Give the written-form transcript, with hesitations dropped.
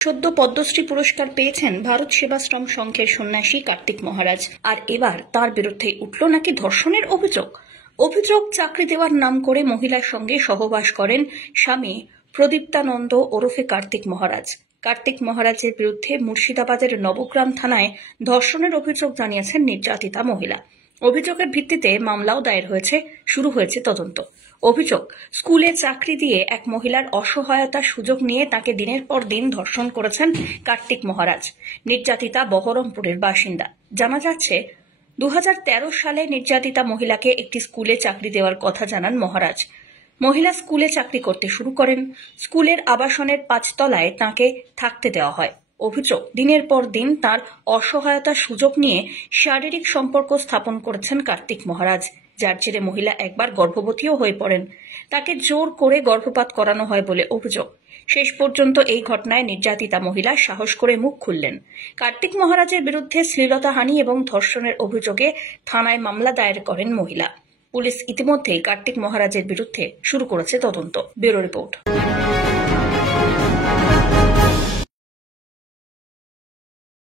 সদ্য পদ্মশ্রী পুরস্কার পেয়েছেন ভারত সেবাশ্রম সংঘের সন্ন্যাসী কার্তিক মহারাজ। আর এবার তার বিরুদ্ধে উঠল নাকি ধর্ষণের অভিযোগ চাকরি দেওয়ার নাম করে মহিলার সঙ্গে সহবাস করেন স্বামী প্রদীপ্তানন্দ ওরফে কার্তিক মহারাজ। কার্তিক মহারাজের বিরুদ্ধে মুর্শিদাবাদের নবগ্রাম থানায় ধর্ষণের অভিযোগ জানিয়েছেন নির্যাতিতা মহিলা। অভিযোগের ভিত্তিতে মামলাও দায়ের হয়েছে, শুরু হয়েছে তদন্ত। অভিযোগ, স্কুলে চাকরি দিয়ে এক মহিলার অসহায়তার সুযোগ নিয়ে তাকে দিনের পর দিন ধর্ষণ করেছেন কার্তিক মহারাজ। নির্যাতিতা বহরমপুরের বাসিন্দা। জানা যাচ্ছে 2013 সালে নির্যাতিতা মহিলাকে একটি স্কুলে চাকরি দেওয়ার কথা জানান মহারাজ। মহিলা স্কুলে চাকরি করতে শুরু করেন। স্কুলের আবাসনের 5 তলায় তাঁকে থাকতে দেওয়া হয়। অভিযোগ, দিনের পর দিন তার অসহায়তার সুযোগ নিয়ে শারীরিক সম্পর্ক স্থাপন করেছেন কার্তিক মহারাজ, যার জেরে মহিলা একবার গর্ভবতীও হয়ে পড়েন। তাকে জোর করে গর্ভপাত করানো হয় বলে অভিযোগ। শেষ পর্যন্ত এই ঘটনায় নির্যাতিতা মহিলা সাহস করে মুখ খুললেন। কার্তিক মহারাজের বিরুদ্ধে শ্লীলতাহানি এবং ধর্ষণের অভিযোগে থানায় মামলা দায়ের করেন মহিলা। পুলিশ ইতিমধ্যেই কার্তিক মহারাজের বিরুদ্ধে শুরু করেছে তদন্ত। Bureau report.